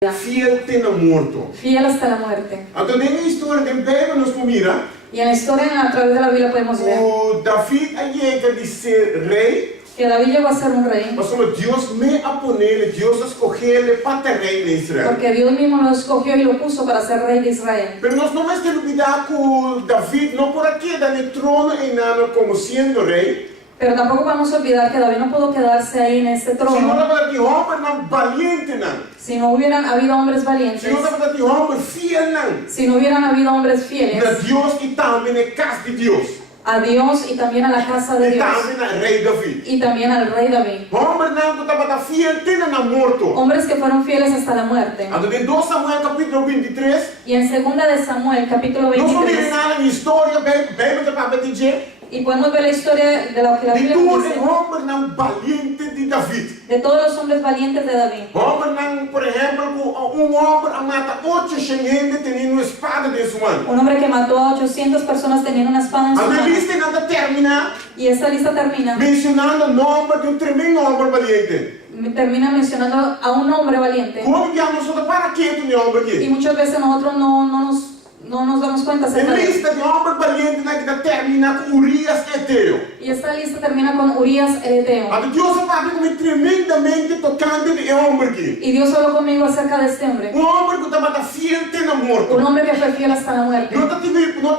Fiel tena morto. Fiel hasta la muerte. Então, na história da Bíblia, nós mira. Y en la historia, a través de la Biblia, podemos ver David llega de ser rei. que David llegó a ser un rey. Mas como Deus me aponele, Deus escolheu para ser rei de Israel. Porque Dios mismo lo escogió y lo puso para ser rey de Israel. Pero nós não mais temos que olvidar que David não por aqui da trono em nada como sendo rei. Pero tampoco podemos olvidar que David no pudo quedarse ahí en este Se não trono era de homem não valiente não. si no hubieran habido hombres valientes, Se não era de homem fiel não. si no hubieran habido hombres fieles Na Deus e também na casa de Deus. a Dios y también a la casa de E Dios também na rei David. y también al rey David. Homem não que estava fiel tendo na morto. Hombres que fueron fieles hasta la muerte. Então, em 2 Samuel capítulo 23, Y en 2 de Samuel, capítulo nós vamos ver 23, na história bem para dizer. y podemos ver la historia de lo que la De Biblia todo dice homem não valiente de David. de todos los hombres valientes de David. Homem não, por exemplo, homem mata 800 tendo uma espada de sua mão. Un hombre que mató a 800 personas teniendo una espada en su A mano. revista nada termina Y esta lista termina mencionando o nome de tremendo homem valiente. mencionando a un hombre valiente. Como que nosotros para quê de homem Y aqui? muchas veces nosotros no nos damos cuenta A acerca de eso. lista de homem valiente que termina com Urias Eteo. Y esta lista termina con Urias el Eteo. A Deus fala comigo tremendamente tocante de homem aqui. Y Dios habló conmigo acerca de este hombre. Homem que estava fiel tendo morto. Un hombre que fue fiel hasta la muerte. Não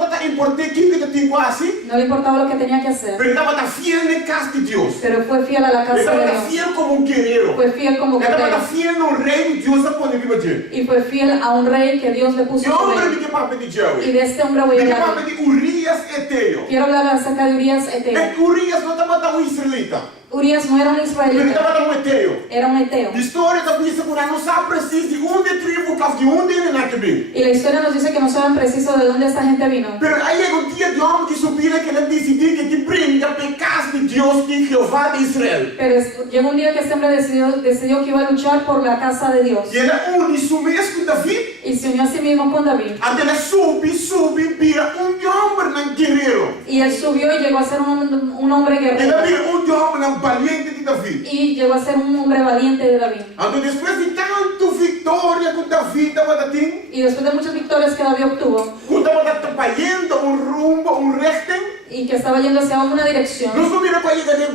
está importante quem que tem quase. No le importaba lo que tenía que hacer, Pero estaba fiel na casa de Deus. pero fue fiel a la casa de Estaba Dios. fiel como guerreiro. Fue fiel como Estaba guerrero. fiel no rei de Deus a poner viva de. Y fue fiel a un rey que Dios le puso E sobre homem él. de que papo de Y Jaui. de este hombre voy De a que hablar. papo de Urias Eteo. Quiero hablar acerca de Urias Eteo. Urias não estava tão israelita. Urias no era un Ele israelita, estava tão Eteo. era un Eteo. A história da polícia por não sabe preciso de onde tribo, de onde ele não vem. Y la historia nos dice que no saben preciso de dónde esta gente vino. Pero aí é o dia de homem que subiram que ele decidiu que brinca para casa de Deus, de Jeová de Israel. Pero llegó un día que este hombre decidió que iba a luchar por la casa de Dios. E era unido mesmo com David. Y se unió a sí mismo con David. Até ele sube, vira homem não guerreiro. Y él subió y llegó a ser un hombre Ele guerrero. vira homem não valiente de David. Y llegó a ser un hombre valiente de David. Então, depois de tanto vitória com David, estava tendo, Y después de muchas victorias que David obtuvo estava atrapalhando rumbo, recto. y que estaba yendo hacia una dirección, Nós vamos ver a vida de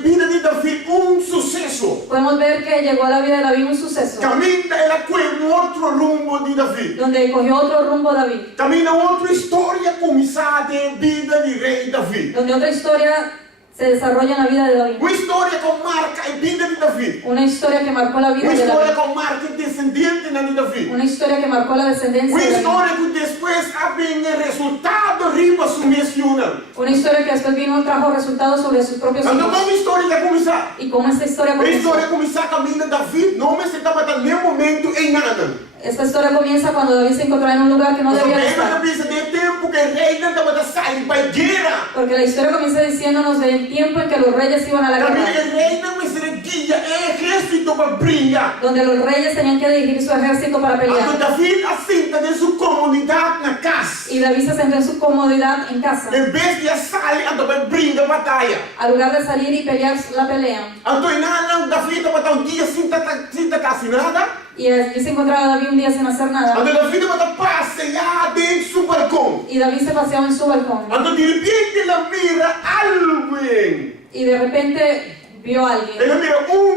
David sucesso. podemos ver que llegó a la vida de David un suceso, Camina, ela coge outro rumbo de David. donde cogió otro rumbo David, Camina outra história começada de vida de rei David. donde otra historia se desarrolla en la vida de David. Uma história que marca a vida de David. Una historia que marcó la vida Uma de história David. que marca o descendente de David. Una historia que marcó la descendencia Uma de David. história que depois vem o resultado riba sumisiona. Una historia que después vino trajo resultados sobre sus propios Então, hijos. como a história já começar? Y como esta historia A comenzó. história começar a caminhar David, não me estava em nenhum momento em nada. Esta historia comienza cuando David se encontraba en un lugar que no debía de estar. de tempo que o rei não estava saindo para a guerra. Porque la historia comienza diciéndonos del tiempo en que los reyes iban a la Também guerra, o rei não se guia exército para brigar. donde los reyes tenían que dirigir su ejército para Então, pelear. David assenta de sua comunidade na casa. Y David se sentó en su comodidad en casa, Em vez de sair, então briga batalha. al lugar de salir y pelear la pelea. Então, não, David estava um dia sem casi nada. Y allí se encontraba David un día sin hacer nada. Então, David estava passear dentro do seu balcão. Y David se paseaba en su balcón. Então, de repente, ela mira alguém. Y de repente vio a alguien. Ela mira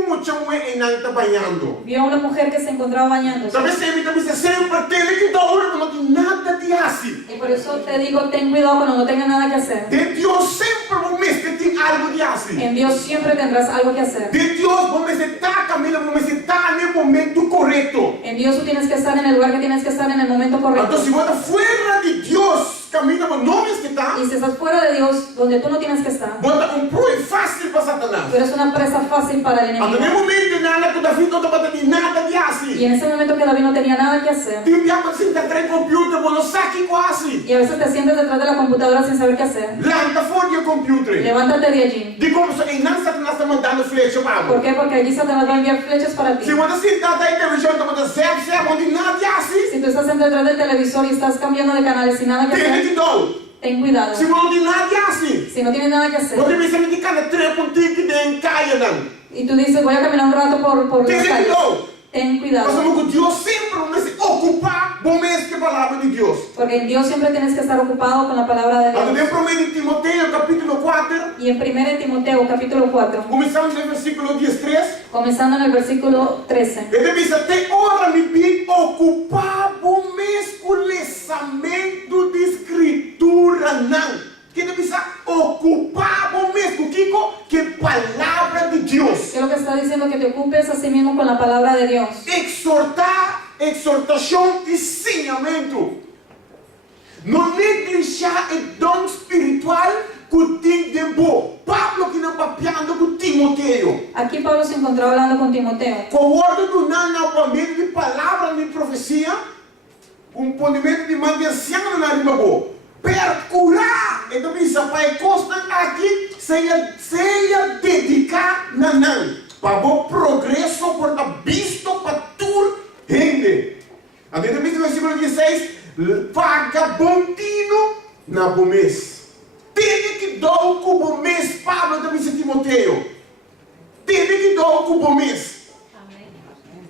muchacho em está banhando. Vio a una mujer que se encontraba bañándose. Talvez você sempre tem que dar hora não tem nada de assim. Y por eso te digo, ten cuidado cuando no tengas nada que hacer. De Deus sempre vamos ter algo de assim. En Dios siempre tendrás algo que hacer. De Deus vamos estar caminhando, vamos estar no momento correto. En Dios tú tienes que estar en el lugar que tienes que estar en el momento correcto. Então, se você fora de Deus, caminha por nomes que está, Y si estás fuera de Dios, donde tú no tienes que estar, bota proi fácil para Satanás. tú eres una presa fácil para el Então, no enemigo. momento nada que David não estava tendo nada de Y assim. en ese momento que David no tenía nada que hacer, Tem um dia que você está atrás do computador, você não sabe quase. y a veces te sientes detrás de la computadora sin saber qué hacer, Lanta fora do computador. levántate de allí. De como em não Satanás está mandando flecha para ¿Por qué? Porque allí Satanás va a enviar flechas para ti. se você sentar aí televisão, você zero, onde nada de assim. Si tú estás detrás del televisor y estás cambiando de canales sin nada que Tem hacer, de dor. ten cuidado. Se não tem nada de assim. Si no tienes nada que hacer, Você vai ser de cada trepo que tem caia não. y tú dices, voy a caminar un rato por las Tem de calles, dor. ten Nós cuidado. somos com Deus sempre, palavra de Deus. Porque en Dios siempre tienes que estar ocupado con la palabra de Quando Dios. eu prometo em Timoteo, capítulo 4, Y en 1 Timoteo capítulo 4, começamos no versículo 13. comenzando en el versículo 13, Ele diz: tem hora me bem ocupado mesmo com o lançamento de escritura, não. Que ele diz: ocupado mesmo, Kiko, que palavra de Deus. que lo que está diciendo que te ocupes a sí mismo con la palabra de Dios. Exortar, exortação e ensinamento. Não neglijar o dom espiritual que tem de bom. Pablo que não papiando com Timoteo. Aquí Pablo se encontraba hablando con Timoteo. Com ordem do não de palavra de profecia, componimento de mantenção na rima boa. Percurar, então isso vai costar aqui, seja dedicar na não, para o progresso, por a visto para tudo rende. Até no versículo 16, vagabundino na bom mês. Tem que dar o cubo mês, Pablo também disse Timoteo. Tem que dar o cubo mês.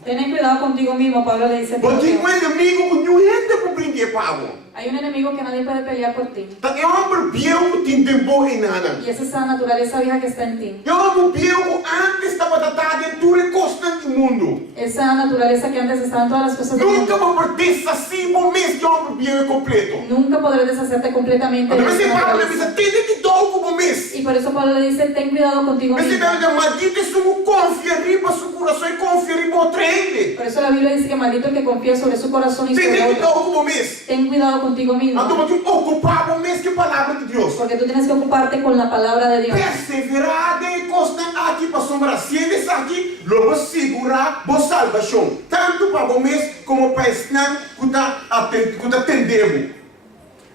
Ten cuidado contigo mismo, Pablo le dice a Porque Timoteo. um inimigo que não rende para brincar, Pablo. Hay un enemigo que nadie puede pelear por ti. É um homem que tem tempo em nada. Y esa es esa naturaleza vieja que está en ti. É um homem que antes estava tratado de tudo constante no mundo. Esa naturaleza que antes estaba en todas las cosas del Nunca mundo. vai perder assim bom mês que é um homem é completo. Nunca podrás deshacerte completamente de Mas esa esse Pablo naturaleza. diz: tem que dar o bom mês. Y por eso Pablo le dice, ten cuidado contigo Esse mismo. Bíblia maldito se não confia riba seu coração e confia riba outra ainda. Por eso la Biblia dice que maldito el que confía sobre su corazón y sobre Tem que dar otro. o bom mês. Ten cuidado contigo mismo. Então, tem que ocupar o mês que a palavra de Deus. Porque tú tienes que ocuparte con la palabra de Dios. Perseverar de constante aqui para sombrar ciências aqui, logo segurar a salvação, tanto para o mês como para estar que está atendendo.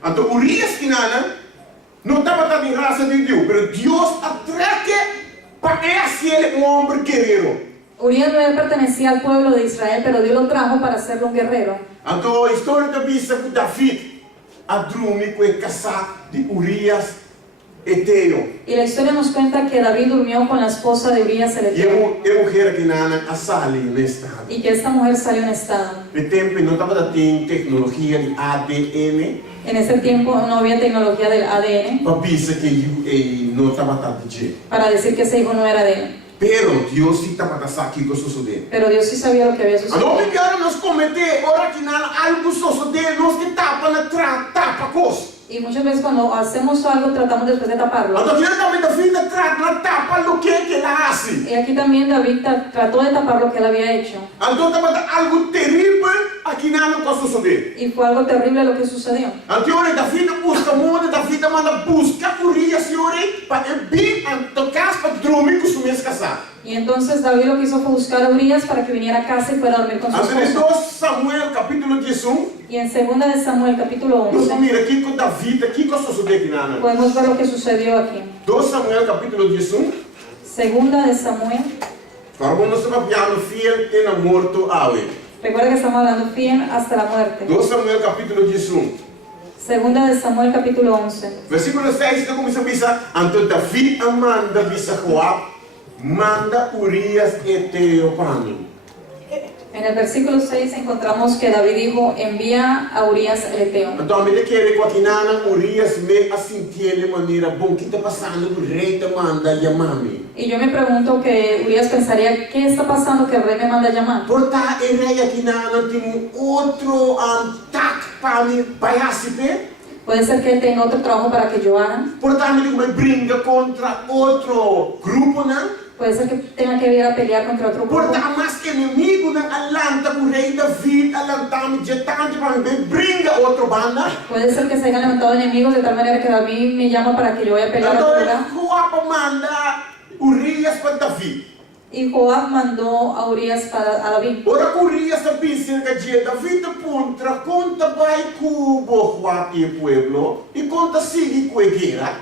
Então, Urias que não estava dando graça de Deus, mas Deus atraque para ser um homem guerreiro. Urias no pertenecía al pueblo de Israel, pero Dios lo trajo para hacerlo un guerrero. Então, a história da Bíblia com David, a Drumi, que é casado de Urias Eteo. Y la historia nos cuenta que David durmió con la esposa de Urias el E Eteo. a mulher que a sali nesta. Y que esta mujer salió en estado. No tempo não estava tendo tecnologia de ADN, En ese tiempo no había tecnología del ADN para pensar que não estava tanto de. para decir que esse hijo no era de él. Pero Deus sim estava passando aqui com suceder. Pero Dios sí sabía lo que había A não sucedido. ficar nos cometer, ora que algo suceder, nós que tapa na tapa coisa. Y muchas veces cuando hacemos algo tratamos después de taparlo. Então que também da vida na tapa o que ela hace. Y aquí también David trató de tapar lo que él había hecho. Então estava algo terrível aqui não vai suceder. Y fue algo terrible lo que sucedió. Então ora da vida busca moda, da vida manda buscar curia senhor para vir a tocar para dormir com suas casar. Y entonces David lo que hizo fue buscar a Urias para que viniera a casa y fuera a dormir con su Então, em esposa. 2 Samuel capítulo 11, Y en 2 de Samuel capítulo nós 11 mira aqui com David, aqui com suceder aqui nada. podemos ver lo que sucedió aquí. 2 Samuel capítulo 11, 2 de Samuel. agora nós estamos piano fiel tendo morto awe. Recuerda que estamos hablando bien hasta la muerte. 2 Samuel capítulo 11, 2 de Samuel capítulo 11. versículo 6, então começa a pensar, então David manda bisa Joab, manda Urias Eteo para mim. En el versículo 6 encontramos que David dijo, envía a Urias el Eteo. Então, a medida que ele com aqui nana, Urias me assentia de maneira, bom, que está passando, o rei te manda chamar-me. Y yo me pregunto que Urias pensaría, ¿qué está pasando que el rey me manda a llamar? Portanto, o rei aqui nana tem outro ataque para mim, para Puede ser que él tenga otro trabajo para que yo haga. portanto, ele me brinca contra outro grupo, não? Puede ser que tenga que ir a pelear contra otro grupo. Portanto, mais inimigo não alanta o rei David, alantando de tanto para mim, brinca outro banda. Puede ser que se hayan levantado enemigos de tal manera que David me llama para que yo vaya a pelear a otro lugar. Então, Joab manda Urias para David. Y Joab mandó a Urias a David. Ora Urias está pensando que David contra conta vai cubo Joab e o pueblo e conta sigue com a guerra.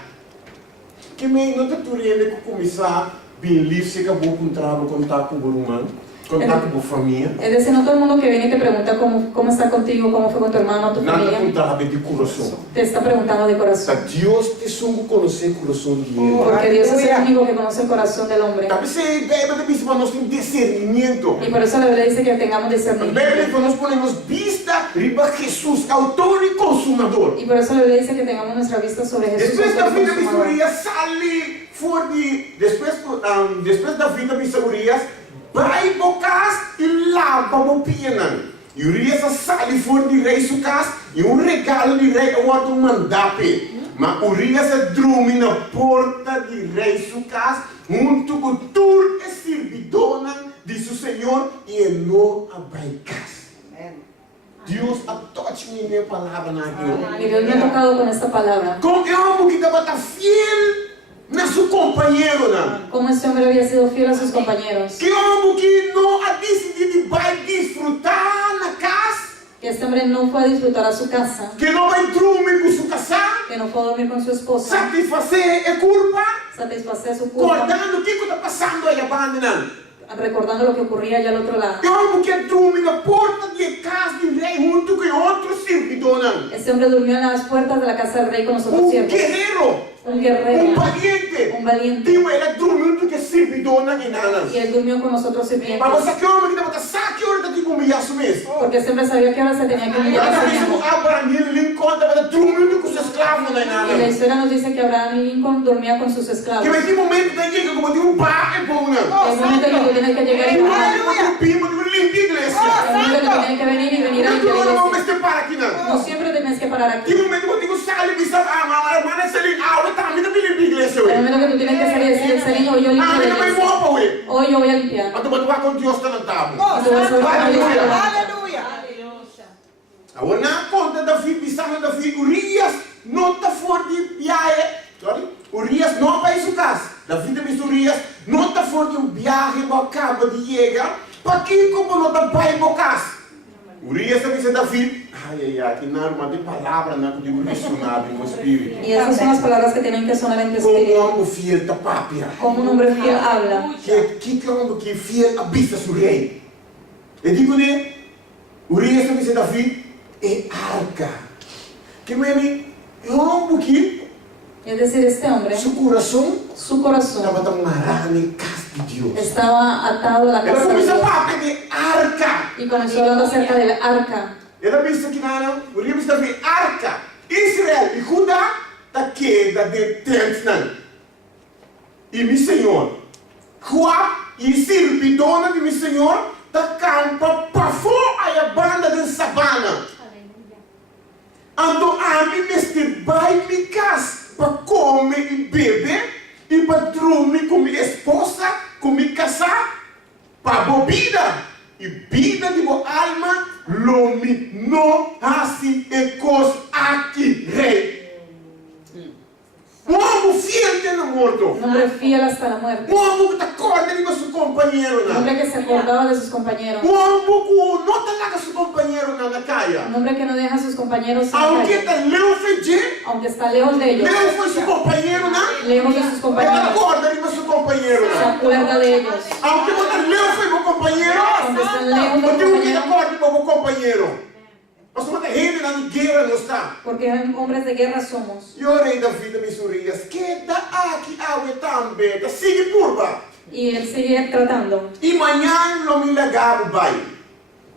Que me não te turene que começar bem livre se acabou com trabalho contar com o irmão, contar com a família. Es decir, no todo el mundo que viene y te pregunta cómo está contigo, cómo fue con tu hermano, tu Nada familia, com trabalho de coração. te está preguntando de corazón. Deus te songo conhecer o coração de ele. Porque Dios es el único que conoce el corazón del hombre. Talvez a Bíblia diz para nós ter discernimento. Y por eso la Biblia dice que tengamos A Bíblia discernimiento. para nós podemos vista riba Jesús, autor y consumador. Y por eso la Biblia dice que tengamos nuestra vista sobre Jesús. Después autor y David de consumador. Urias sale fuera de... Después David de Urias vai bocas e lava o pianan. E Urias sale fora de rei su casa e regalo de rei o outro mandape. Mas Urias dorme na porta de rei su casa junto com tur e servidona de seu senhor e não abai casa. Deus a toque minha palavra na Y Dios me ha tocado con esta palabra. como é um que estava fiel na seu companheiro, não? Cómo este hombre había sido fiel a sus compañeros. Que homem que não ha decidido vai desfrutar na casa, Que este hombre no fue a disfrutar a su casa. que não vai dormir com sua casa, Que no fue a dormir con su esposa. satisfazer a culpa, Satisfacer su culpa. acordando o que está passando aí abandonando. Recordando lo que ocurría allá al otro lado. Que homem que dorme na porta de casa de rei junto com outro servidor, não? Este hombre durmió en las puertas de la casa del rey con los otros siervos. Guerreiro, Guerrero. valiente, Un valiente. Digo, ele dormiu com servidor na guinana. Y él durmió con los otros sirvientes. Mas você que homem que estava sabe que hora de humilhar isso mesmo? Porque este hombre sabía que ahora se tenía que humillar a Cada sí vez mismo. que Abraham Lincoln estava dormindo com seus escravos na Y la guinana. historia nos dice que Abraham Lincoln dormía con sus Que esclavos. vai ter momento da igreja como de bar é bom, não? El momento en que tú tienes que llegar y trabajar. Eu primo de limpar igreja. El momento en que tienes que venir y venir a Eu limpiar la não vou iglesia. mais para aqui, não. No siempre tienes que parar aquí. Que momento que eu digo, sai, me sabe, a irmã Celina, eu também não me limpo igreja, El ué. momento que tú tienes que salir y decir, Celín, hoy yo limpio la Ah, não vai iglesia. roupa, ué. Hoy yo voy a limpiar. Mas tu vai com Deus está na tábua. Y tú vas a ver cómo Dios te va a limpiar. Agora, na conta da filha, pensando da filha, Urias não está fora de viagem. Urias não vai sua casa. Da vida de Urias não está fora de viagem, mas acaba de chegar. Para que como não está para ir casa? Urias também se da filha. Que não tem palavra, não tem relacionado com o Espírito. Y esas son las palabras que tienen que sonar en tu Como espíritu. homem fiel está papia. Como un hombre fiel habla. Que homem que fiel avista seu rei. Eu digo, né? Urias também se da filha. É arca. Que meme, é um homem que Es decir, este hombre, su coração su corazón estava tão amarrado em casa de Deus. estaba atado a la Ela casa de começa a Dios. falar de arca. Y comenzó hablando acerca del arca. Ela disse que não, Urias está vendo arca. Israel e Judá da queda de tentes. E meu Senhor, Joab e servidona de meu Senhor da campa para fora a banda de sabana. Ando a mim neste baile casa para comer e beber e para dormir com minha esposa, com minha casa, para bebida e vida de minha alma, lomi não assim é coisa aqui, rei. Um homem fiel tem morto. Un hombre fiel hasta la muerte. Um homem que está acordando com seu companheiro. Un hombre que se acordaba de sus compañeros. Um homem que não está lá com seu companheiro na caia. Un hombre que no deja a sus compañeros en la Aunque calle. está lejos Aunque está lejos de ellos. Leo foi seu companheiro, não? Lejos de sus Ele compañeros. acorda ali com seu companheiro, Se não? acuerda de ellos. Aunque você Leo foi meu companheiro, Aunque están lejos eu de tenho los que compañeros. acordar com meu companheiro. Nós somos gente na guerra, não está? Porque hombres de guerra somos. E orei da vida, Missurias, que da aqui água também, da sigue curva. Y él sigue tratando. E amanhã não me legava vai.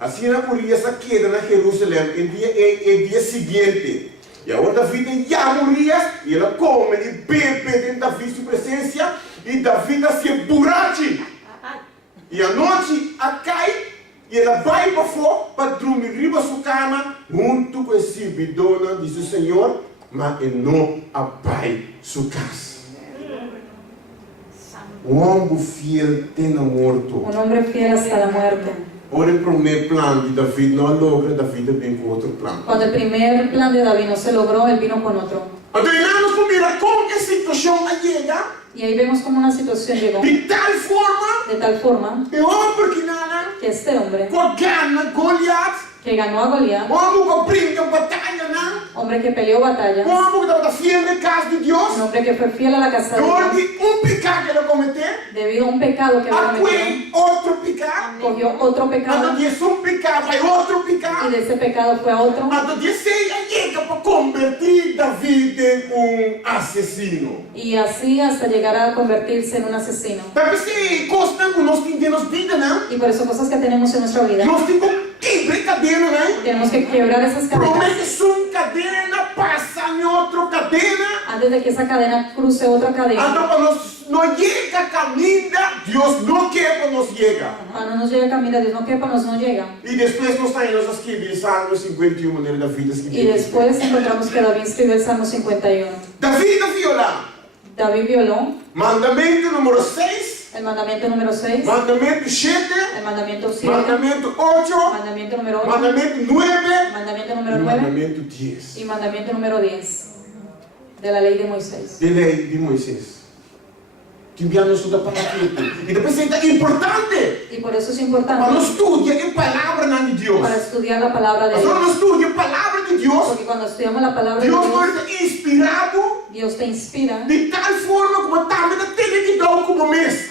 Assim na Urias a queda na Jerusalém, é dia seguinte. E a outra vida já Urias, e ela come e bebe dentro da vida sua presença, e da vida se borrache. E a noite a cai, e ela vai para fora para dormir riba sua cama, junto com a servidona de seu Senhor, mas ele não abai sua casa. Um homem fiel tem morto. Un hombre fiel hasta la muerte. Por el primer plan de David não logra, David vem com outro plano. Cuando el primer plan de David no se logró, él vino con otro. Então, nós mirar como essa situação chega, Y ahí vemos como una situación llegó. de tal forma, De tal forma que o homem que nada, que este hombre, com a gana, Goliat, que ganó a Goliat, o homem que brinca batalha, não? hombre que peleó batalla, O homem que estava fiel na casa de Deus, un hombre que fue fiel a la casa de por Dios, pecado que ele cometeu, debido a un pecado que había cometido, acuei outro pecado, cogió otro pecado então disse pecado, vai outro y pecado, de ese pecado fue a otro. então disse chega para convertir David em assassino. Y así hasta llegar a convertirse en un asesino. Porque se costa que nós temos vida, não? Y por eso cosas que tenemos en nuestra vida, Nós temos que quebre cadena, né? Tenemos que quebrar esas cadenas Promete uma cadena, passa em outra cadena. antes de que esa cadena cruce otra cadena. Então, para nós não chega caminha, Deus não quer para nós chegar. Cuando nos llega camino, Dios no quepa, nos no llega. E depois nós saímos aqui de Salmo 51, maneira da vida. Y después encontramos que David escribe el Salmo 51. David violar. David violó Mandamento número 6. el mandamiento número 6, Mandamento 7. el mandamiento 7, Mandamento 8. mandamiento número 8, Mandamento 9. mandamiento E número 9 mandamento 10. y mandamiento número 10 de la ley de Moisés. De lei de Moisés. Que enviamos da para aquilo. E depois é importante. Y por eso es Para importante nós estudar a palavra de Deus. para estudiar la palabra de Nós Dios. não estudamos a palavra de Deus. Porque cuando estudiamos la palabra de Deus Dios, nos é inspirado Dios te inspira, de tal forma como também tem que dar como mês.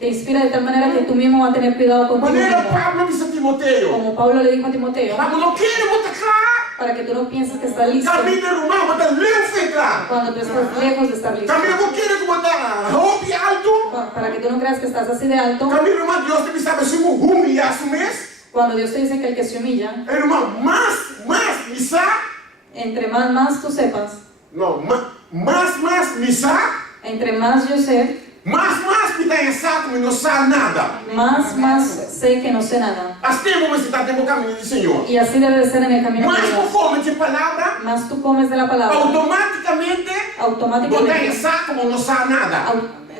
te inspira de tal manera que tú mismo vas a tener cuidado contigo Maneira mismo. Pablo disse a Timoteo. Como Pablo le dijo a Timoteo, Pablo não quer botar claro. para que tú no pienses que estás listo Caminho normal, botar leve claro. cuando tú estás lejos de estar listo. Caminho não quer botar roupa alto. Para que tú no creas que estás así de alto. Caminho normal, Deus te sabe se humilhar su mês. Cuando Dios te dice que el que se humilla, Irmão, mais, missa. entre más tú sepas, Não, mais, missa. entre más yo sé, Mais, me dá em saco e não sabe nada. más sé que no sé nada. As tempo, mas está tempo caminho do Senhor. Y así debe de ser en el camino de Mais por Dios. como de palavra, Más tú comes de la palabra, automaticamente, botar em automáticamente saco como não sabe nada.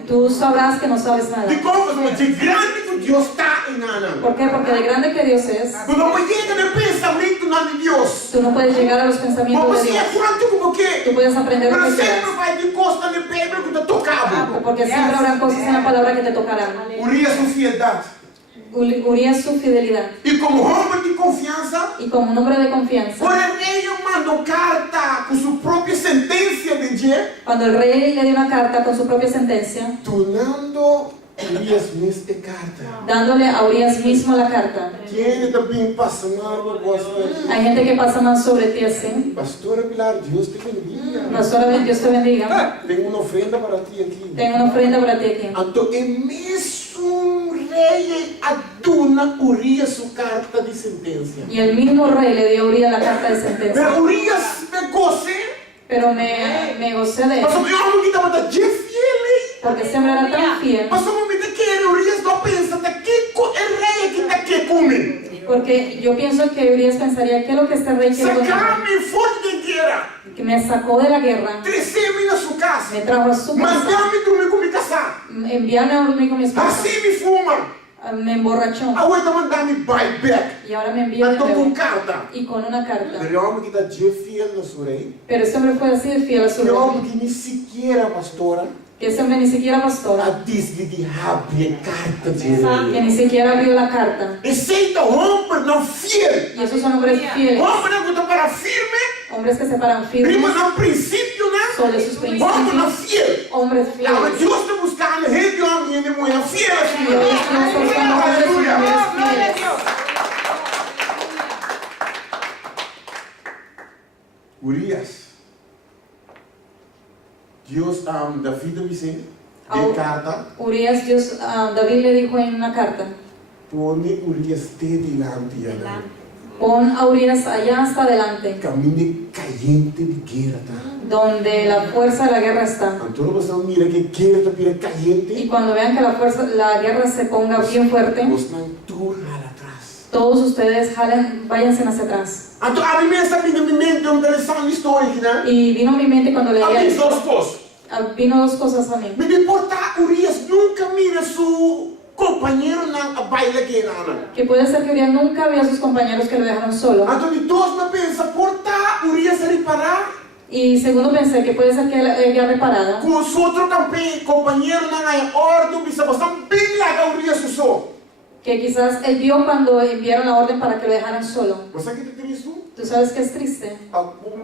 tú sabrás que no sabes nada. De como de grande que Deus está em nada. ¿Por qué? Porque de grande que Dios es, Tu não chega no pensamento de Deus. tú no puedes llegar a los pensamientos Mas de você Dios. é quanto como Tú que? puedes aprender lo Mas que sempre quieras, vai de costa de pedra que está tocado. porque siempre habrá cosas en la palabra que te tocarán. Urias sua fidelidade. Urias su fidelidad. E como homem de confiança, Y como un hombre de confianza, por meio mandou carta com sua própria sentença de dia, cuando el rey le dio una carta con su propia sentencia, tornando Urias nesta carta. dándole a Urias mismo la carta. Quem também passa mal, gosta. Hay gente que pasa más sobre ti así. Pastora Pilar, Deus te bendiga. Pastora, Dios te bendiga. Tenho uma ofrenda para ti aqui. Tengo una ofrenda para ti aquí. Então, é mesmo rei aduna Urias sua carta de sentença. Y el mismo rey le dio a Urias la carta de sentencia. Mas Urias me gocei. Pero me gocé de Mas él. o homem que estava da fiel. Porque ese hombre era tan fiel. Mas o momento que Urias não pensa, daqui é rei que está aqui comigo. Porque yo pienso que Urias pensaría, ¿qué es lo que este rey quiere conmigo? Sacar-me forte de guerra. Que me sacó de la guerra, Trazer-me na sua casa. me trajo a su casa, Mandar-me dormir com minha casa. enviarme a dormir con mi esposa, Assim me fuma. me emborrachó A outra mandar-me back. y ahora me envía de Então com nuevo carta. y con una carta. O homem que está fiel no seu rei. Pero este hombre fue así de fiel a su O rey, homem que nem sequer, pastora, que ese hombre ni siquiera pastora, disse de abrir carta de que rei. ni siquiera abrió la carta. Aceita homem não fiel. Y esos son hombres fieles, Homem não que está para firme. hombres que se paran firmes Prima não princípio, né? sobre sus Homem não principios, fiel. hombres Não, fieles. Deus está buscando rei de homem e mulher fiel. Y Dios está buscando hombres y mujeres fieles. Urias. Deus, David disse, Au- de carta, Urias, David le dijo en una carta, pone Urias te delante, Ana. pon a Urias allá hasta adelante, Caminho caliente de guerra, tá? donde la fuerza de la guerra está. Então você mira que guerra está pira Y caliente, cuando vean que la guerra se ponga bien fuerte, você não turra lá atrás. todos ustedes jalen, váyanse hacia atrás. Então a mim essa vida me mente uma interessante história, né? Y vino a mi mente cuando leía Há esto, duas coisas. vino dos cosas a mí. Me importa Urias nunca mira seu companheiro na baila que era. Que puede ser que Urias nunca vio a sus compañeros que lo dejaron solo. Então de todos me pensa, porta Urias se reparar Y segundo pensé que puede ser que él había reparado com o outro companheiro na ordem, bisa você bem lá Urias só. que quizás él vio cuando enviaron la orden para que lo dejaran solo. Você que tem Cristo? Tú sabes que es triste,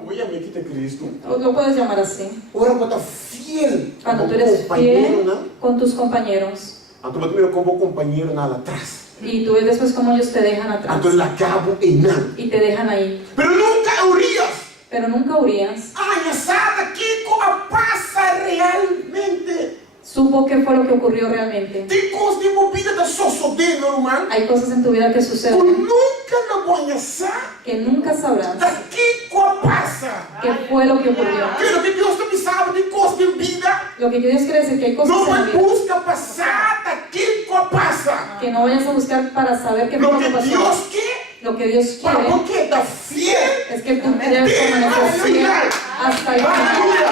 Voy a me quitar Cristo. o lo puedes llamar así. Ora bota fiel Cuando tú como eres companheiro, fiel né? con tus compañeros Então você mira como companheiro lá atrás. y tú ves después cómo ellos te dejan atrás Então lá cabo e não. y te dejan ahí. Pero nunca Urias. Pero nunca Urias Ai, essa daqui passa realmente. supo qué fue lo que ocurrió realmente. Tem coisas envolvidas da sociedade normal. Hay cosas en tu vida que Tu suceden nunca não conhecer que nunca sabrás daqui que passa. qué fue lo que ocurrió. Aquilo que Deus também sabe de coisas de vida. Lo que Dios quiere decir que hay cosas Não en la vai vida busca passar daquilo que passa. que no vayas a buscar para saber qué fue Lo lo que que pasó. Deus quer, Lo que Dios para quiere porque está fiel. es que tú debes permanecer fiel hasta el final. Aleluia.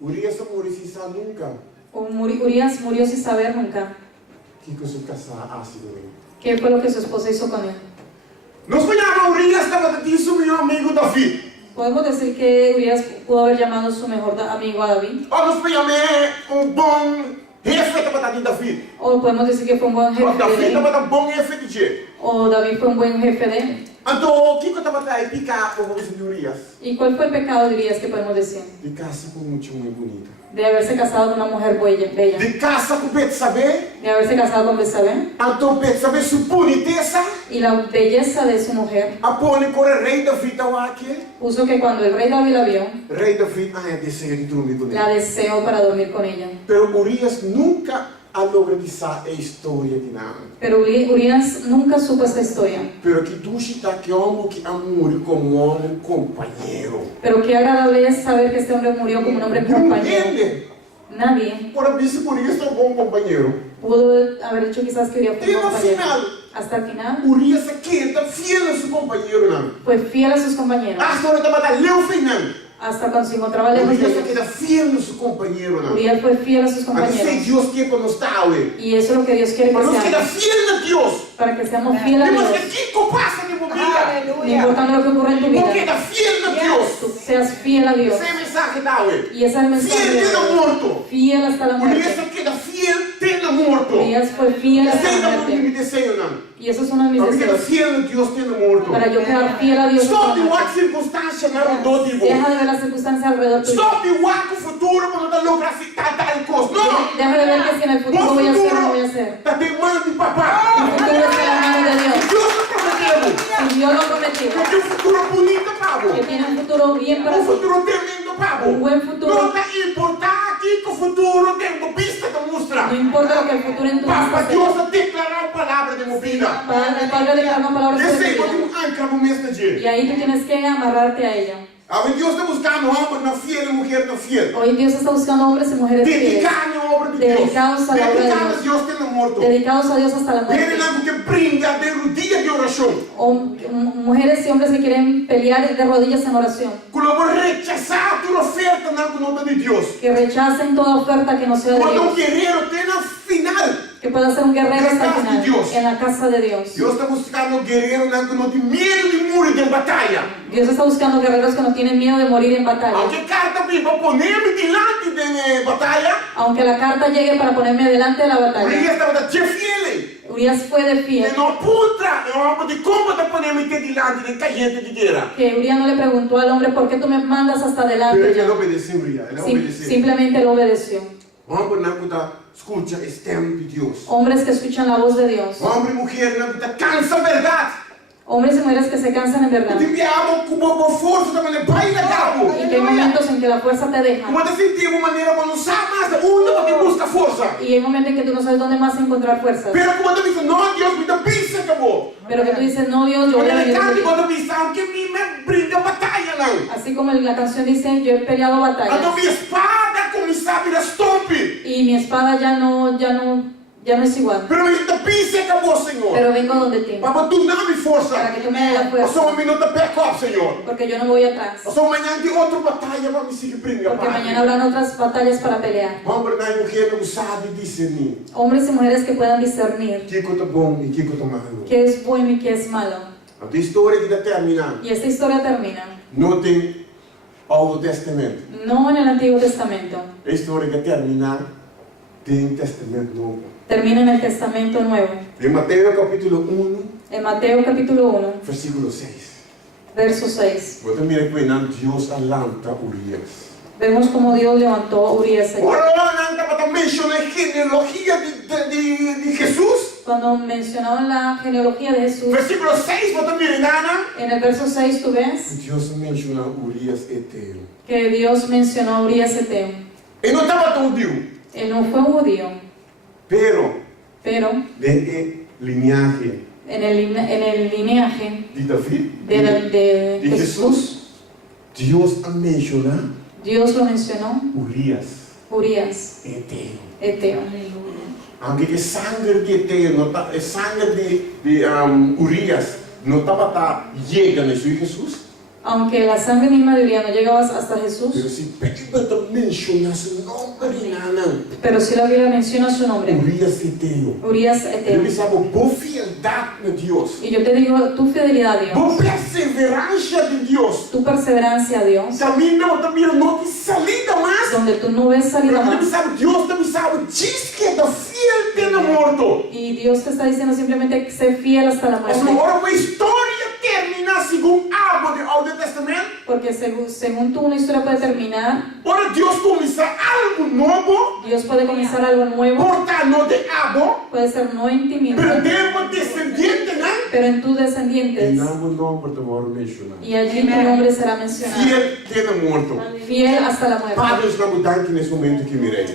Urias morreu sem saber nunca Urias murió sin saber nunca que seu casar ha sido ele. qué fue lo que su esposa hizo con él. Nós conhecemos Urias, estava dizendo meu amigo Davi. Podemos decir que Urias pudo haber llamado a su mejor amigo a David, Nós conhecemos bom jefe estava de Davi. o podemos decir que fue un buen jefe Davi de él, estava bom jefe de Jé. o David fue un buen jefe de él. Então, o que estava aí picar por de Urias? ¿Y cuál fue el pecado de Urias que podemos decir? De casa com uma mulher muito bonita. De haberse casado con una mujer bella, De casa com Betsabé. de haberse casado con Betsabé, Então, Betsabé, sua boniteza, y la belleza de su mujer apone com o rei Davi aqui. puso que cuando el rey David la vio, Rei Davi, deseja de dormir com la ele. deseó para dormir con ella. Pero Urias nunca a localizar a história de nada. Pero Urias nunca supo esa historia. Pero que tu está que homem que amor como homem companheiro. Pero qué agradable es saber que este hombre murió como un hombre compañero. Ninguém Nadie por mim se Urias é um bom companheiro. pudo haber dicho quizás que Urias fue E un no compañero. final, Hasta el final Urias aqui está fiel a seu companheiro não. fue fiel a sus compañeros. A história está matando leu final. Hasta cuando se encontraba lejos de Urias ellos. aqui está fiel a seu companheiro não. Urias fue fiel a sus A sei compañeros. Deus que quando está ué. Y eso es lo que Dios quiere que Mas nós que seamos. fiel a Deus. Para que seamos fieles a Temos Dios. que aqui passa de vida. No importando lo que ocurra en tu Porque vida, está fiel a Deus. tú seas fiel a Dios. Essa é a mensagem da ué. Y ese es el mensaje Fiel de de Dios. morto. Fiel hasta la Urias muerte. aqui está fiel tendo morto. Urias fue fiel hasta Sei la da onde me muerte. desenho não. Y eso es uno de mis Porque está deseos. fiel a Deus tendo morto. Para yo quedar fiel a Dios hasta Stop la de muerte. what circunstância não mudou de Deja você. de ver las circunstancias alrededor tuyo. Stop de what o futuro quando está logrando ficar tal coisa. Não. Deja de ver que si en el futuro voy a hacer o no voy a hacer. Está demanda de papá. El futuro está en las manos de Dios. Deus está prometendo. Si Dios lo prometió, Porque o futuro bonito, Pablo. que tiene un futuro bien para O ti, futuro tremendo, Pablo. un buen futuro. Não está importante aqui que o futuro tem vista de mostrar. No importa lo que el futuro en tu Papá, vida Deus sea. a declarar a palavra de movida. El Padre declaró palabras Eu sobre sei tu quando vida. um ancra no mesmo dia. Y ahí tú tienes que amarrarte a ella. Ahora Deus está buscando homem não fiel e mulher não fiel. Hoy Dios está buscando hombres y mujeres fieles, Dedicar a obra de Deus. Dedicados a la obra de Dedicar a Deus. Deus tendo morto. dedicados a Dios hasta la Ele muerte. não que brinca de dia de oração. O mujeres y hombres que quieren pelear de rodillas en oración, Quando rechazar toda oferta não nome de Deus. que rechacen toda oferta que no sea de Quando Dios, guerreiro tem no final. que pueda ser un guerrero hasta el En la casa de final, Dios. en la casa de Dios. Deus está buscando guerreiro não tem medo de muro de batalha. Dios está buscando guerreros que no tienen miedo de morir en batalla. Aunque carta viva poner-me delante de batalha. Aunque la carta llegue para ponerme delante de la batalla, Urias estava de fiel. Urias fue de fiel. E não putra, é uma de como está poner-me delante de caliente de guerra. Que Urias no le preguntó al hombre, ¿por qué tú me mandas hasta Pero adelante? ele obedeceu, Urias. Ele obedeceu. Simplemente lo obedeció. Homem não está escuta o estilo de Deus. Hombres que escuchan la voz de Dios. Homem e mulher não está cansa a verdade. Hombres y mujeres que se cansan en verdad. Te enviamos com uma força da maneira bem legal. Y que hay momentos en que la fuerza te deja. Uma definitiva maneira quando não sabe mais onde você busca força. Y hay momentos en que tú no sabes dónde más encontrar fuerzas. Pero quando diz, não, Deus me dá pizza, acabou. Pero que tú dices, no Dios, yo voy a Quando ele venir. canta, por ti. quando diz, aunque me brinca batalha, não. Así como la canción dice, yo he peleado Então batallas. minha espada, como sabe, era stop. Y mi espada ya no es igual. Pero me dá pizza, acabou, Senhor. Pero vengo donde ti. Para tu dar-me força. Para que tú me des la Eu fuerza. sou um minuto back-up, Senhor. Porque yo no voy atrás. Eu sou amanhã de outra batalha para me seguir brincando. Porque mañana habrán otras batallas para pelear. Homem e mulher não sabe discernir Hombres y mujeres que puedan discernir o que é bom e o que é malo. qué es bueno y qué es malo. A história que está terminando Y esta historia termina. não tem Algo Testamento. No en el Antiguo Testamento. A história que terminar tem Testamento Novo. Termina en el Testamento Nuevo. Em Mateus capítulo 1, En Mateo capítulo 1, versículo 6. verso 6. Você mira que Deus alanta Urias. Vemos cómo Dios levantó a Urias. Agora, não menciona a genealogia de Jesus. Cuando mencionaban la genealogía de Jesús, Versículo 6, você mira, Nana. en el verso 6 tú ves Deus menciona Urias Eteo. que Dios mencionó a Urias Eteo. Ele não estava todo. Él no fue un judío, Pero, Pero de linaje en el lineaje de David, de de Jesús, Dios ha mencionado Dios lo mencionó, Urias, Urias, Eteo. Eteo. Aunque que sangre de Eteo, no está, sangre de Urias, no estaba llegando a Jesús. Aunque la sangre misma de Urias no llegaba hasta Jesús, Pero si Pedro menciona su nombre, pero si la Biblia menciona su nombre, Urias Eteo. Urias, Ele Eteo. sabe por fidelidade a Deus, Y yo te digo, tu fidelidad a Dios, por perseverança de Deus. tu perseverancia a Dios, Também não tem salida mais. donde tú no ves salida Também más, sabe, Deus também sabe, diz que é da fiel tendo morto. y Dios te está diciendo simplemente ser fiel hasta la muerte. Agora a história termina segundo algo do Antigo Testamento. Porque según tú una historia puede terminar, Ora Deus começa algo novo, Dios puede comenzar algo nuevo, portanto não de algo, puede ser no en ti mismo, pero tempo descendente, né? pero en tus E descendientes, não o nome do Senhor mencionado. y allí tu nombre será mencionado. Fiel tendo morto. Fiel hasta la muerte. Padre, estamos dando nesse momento que mirei.